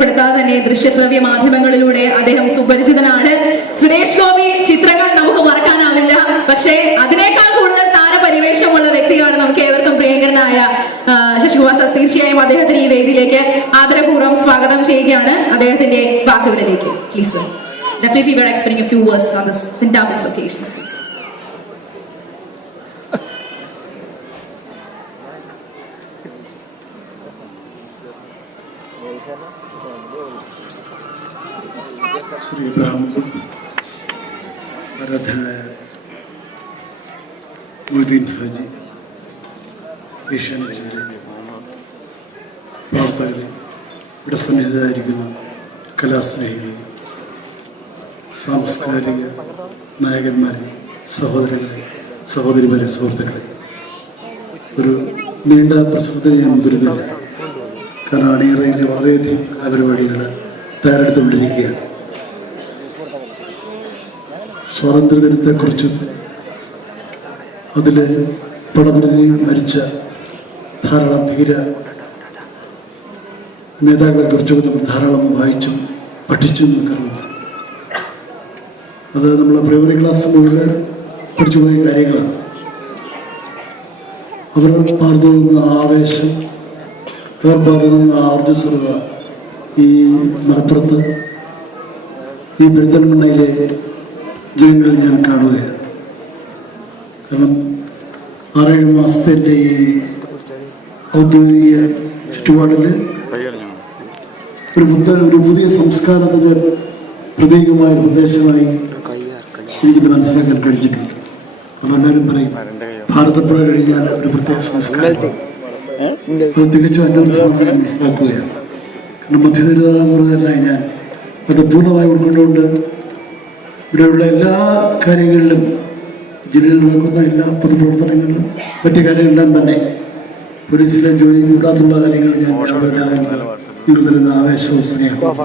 പരിചയപ്പെടുത്താതെ തന്നെ ദൃശ്യശ്രവ്യ മാധ്യമങ്ങളിലൂടെ അദ്ദേഹം സുപരിചിതനാണ്. സുരേഷ് ഗോപി ചിത്രങ്ങൾ നമുക്ക് മറക്കാനാവില്ല, പക്ഷേ അതിനേക്കാൾ കൂടുതൽ താരപരിവേഷമുള്ള വ്യക്തിയാണ് നമുക്ക് ഏവർക്കും പ്രിയങ്കരനായ ശശികുമാർ സാർ. തീർച്ചയായും അദ്ദേഹത്തിന് ഈ വേദിയിലേക്ക് ആദരപൂർവ്വം സ്വാഗതം ചെയ്യുകയാണ്. അദ്ദേഹത്തിന്റെ വാക്കുകളിലേക്ക് please sir. Definitely we are expecting a few words on this fantastic occasion. Shri Ibrahim ആരാധനായ മൊയ്തീൻ ഹാജി, ഏഷ്യാനെറ്റിൻ്റെ പ്രവർത്തകർ, ഇവിടെ സന്നിഹിതരായിരിക്കുന്ന കലാസ്നേഹികൾ, സാംസ്കാരിക നായകന്മാരെ, സഹോദരങ്ങളെ, സഹോദരിമാരെ, സുഹൃത്തുക്കളെ, ഒരു നീണ്ട പ്രസംഗത്തിന് ഞാൻ മുതിരുന്നില്ല. കാരണം അണിയറയിലെ വളരെയധികം കലാപരിപാടികൾ തയ്യാറെടുത്തുകൊണ്ടിരിക്കുകയാണ്. സ്വാതന്ത്ര്യദിനത്തെക്കുറിച്ചും അതിൽ പടപെടുകയും മരിച്ച ധാരാളം ധീര നേതാക്കളെക്കുറിച്ചൊക്കെ നമ്മൾ ധാരാളം വായിച്ചും പഠിച്ചും നിൽക്കാറുണ്ട്. അത് നമ്മളെ പ്രൈമറി ക്ലാസ് മുതൽ പഠിച്ചുപോയ കാര്യങ്ങളാണ്. അവർ പാർന്നുന്ന ആവേശം, അവർ പാർന്നുന്ന ആർജസ്വത ഈ മലപ്പുറത്ത്, ഈ പെരിന്തൽമണ്ണയിലെ ജനങ്ങളിൽ ഞാൻ കാണുകയാണ്. കാരണം 6-7 മാസത്തെ ഈ ഔദ്യോഗിക ചുറ്റുപാടിൽ ഒരു പുതിയ സംസ്കാരത്തിന്റെ പ്രതീകമായ ഒരു പ്രദേശമായി എനിക്കിത് മനസ്സിലാക്കാൻ കഴിഞ്ഞിട്ടുണ്ട്. അപ്പോൾ എല്ലാവരും പറയും ഭാരതപ്പുഴ കഴിഞ്ഞാൽ ഒരു പ്രത്യേക സംസ്കാരം, അത് തികച്ചും അന്വർത്ഥമായി ഞാൻ മനസ്സിലാക്കുകയാണ്. കാരണം മധ്യതിരുവിതാംകൂറുകാരനായി ഞാൻ അത് പൂർണ്ണമായി ഉൾക്കൊണ്ടുകൊണ്ട് ഇവിടെയുള്ള എല്ലാ കാര്യങ്ങളിലും, ജില്ലയിൽ നടക്കുന്ന എല്ലാ പൊതുപ്രവർത്തനങ്ങളിലും മറ്റു കാര്യങ്ങളിലും തന്നെ പോലീസിലെ ജോലി കൂടാത്തുള്ള കാര്യങ്ങൾ ഞാൻ നിങ്ങൾ തരുന്ന ആവേശവും സ്നേഹവും